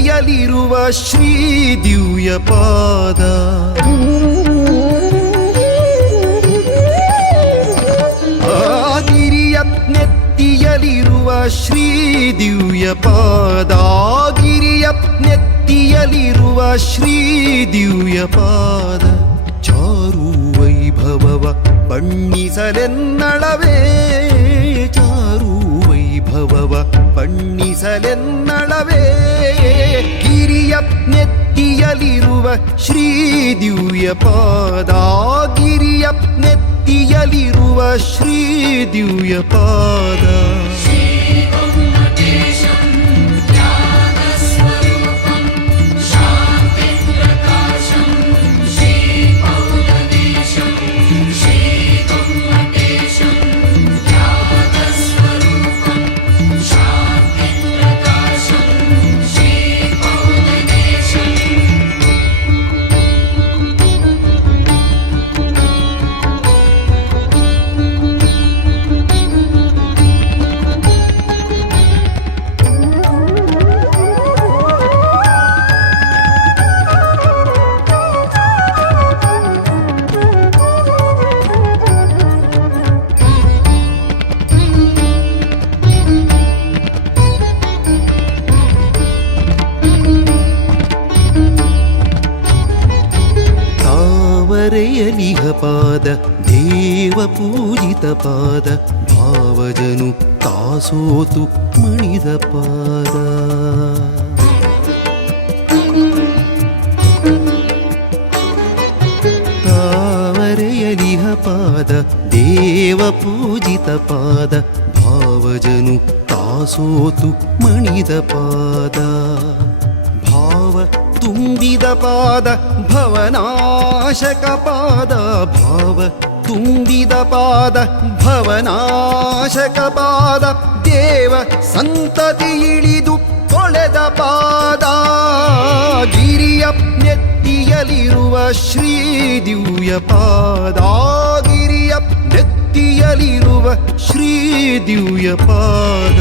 ನೆತ್ತಿಯಲಿರುವ ಶ್ರೀ ದಿವ್ಯ ಪಾದ ಗಿರಿಯ ನೆತ್ತಿಯಲಿರುವ ಶ್ರೀ ದಿವ್ಯ ಪಾದ ಗಿರಿಯ ನೆತ್ತಿಯಲಿರುವ ಶ್ರೀ ದಿವ್ಯ ಪಾದ ಚಾರು ವೈಭವವ ಬಣ್ಣಿಸಲೆನ್ನಳವೇ ಚಾರು ವೈಭವವ ಬಣ್ಣಿಸಲೆನ್ನಳವೇ ಗಿರಿಯ ನೆತ್ತಿಯಲಿರುವ ಶ್ರೀ ದಿವ್ಯ ಪಾದ ಗಿರಿಯ ನೆತ್ತಿಯಲಿರುವ ಶ್ರೀ ದಿವ್ಯ ಪಾದ ತಾವರೆಯಲಿಹ ಪಾದ ದೇವ ಪೂಜಿತ ಪಾದ ಭಾವಜನು ತಾಸೋತು ಮಣಿದ ಪಾದ ತಾವರೆಯಲಿಹ ಪಾದ ದೇವ ಪೂಜಿತ ಪಾದ ಭಾವಜನು ತಾಸೋತು ಮಣಿದ ಪಾದ ಭಾವ ತುಂಬಿದ ಪಾದ ಭವನಾಶಕ ಪಾದ ಭಾವ ತುಂಬಿದ ಪಾದ ಭವನಾಶಕ ಪಾದ ದೇವ ಸಂತತಿ ಇಳಿದು ತೊಳೆದ ಪಾದ ಗಿರಿಯ ನೆತ್ತಿಯಲಿರುವ ಶ್ರೀ ದಿವ್ಯ ಪಾದ ಗಿರಿಯ ನೆತ್ತಿಯಲಿರುವ ಶ್ರೀ ದಿವ್ಯ ಪಾದ